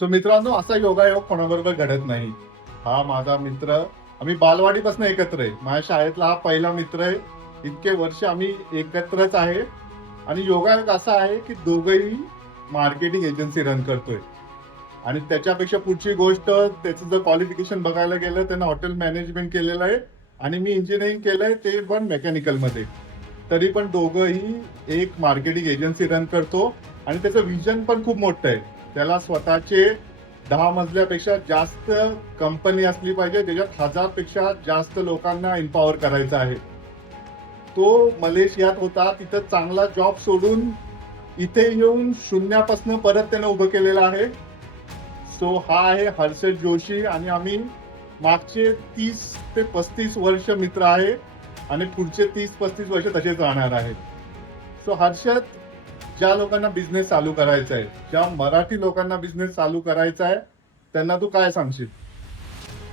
So मित्रांनो, असा योगायोग कोणाबरोबर घडत नाही. हा माझा मित्र, आम्ही बालवाडीपासून एकत्र आहे. माझ्या शाळेतला हा पहिला मित्र आहे. इतके वर्ष आम्ही एकत्रच आहे. आणि योगायोग असा आहे की दोघंही मार्केटिंग एजन्सी रन करतोय. आणि त्याच्यापेक्षा पुढची गोष्ट, त्याचं जर क्वालिफिकेशन बघायला गेलं, त्यानं हॉटेल मॅनेजमेंट केलेलं आहे आणि मी इंजिनिअरिंग केलंय, ते पण मेकॅनिकल मध्ये. तरी पण दोघंही एक मार्केटिंग एजन्सी रन करतो आणि त्याचं विजन पण खूप मोठं आहे. त्याला स्वतःचे 10 मजल्यापेक्षा जास्त कंपनी असली पाहिजे, त्याच्यात 1000 पेक्षा जास्त लोकांना एम्पॉवर करायचं आहे. तो मलेशियात होता, तिथं चांगला जॉब सोडून इथे येऊन शून्यापासून परत त्यानं उभं केलेलं आहे. सो हा आहे हर्षद जोशी आणि आम्ही मागचे 30 ते 35 वर्ष मित्र आहे आणि पुढचे 30-35 वर्ष तसेच राहणार आहेत. सो हर्षद, ज्या लोकांना बिझनेस चालू करायचा आहे, ज्या मराठी लोकांना बिझनेस चालू करायचा आहे, त्यांना तू काय सांगशील?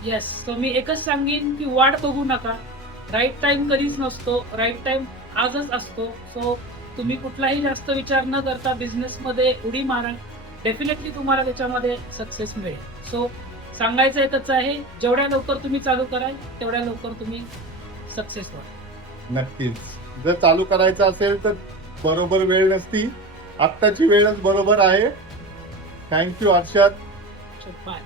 येस, सो मी एकच सांगेन की वाट बघू नका. राईट टाइम कधीच नसतो, राईट टाइम आजच असतो. सो तुम्ही कुठलाही जास्त विचार न करता बिझनेस मध्ये उडी मारा. डेफिनेटली तुम्हाला त्याच्यामध्ये सक्सेस मिळेल. सो सांगायचं एकच आहे, जेवढ्या लवकर तुम्ही चालू कराल तेवढ्या लवकर तुम्ही सक्सेस व्हाल. नक्कीच. जर चालू करायचं असेल तर बरोबर वेळ नसती, आत्ताची वेळच बरोबर आहे. थँक्यू हर्षद. बाय.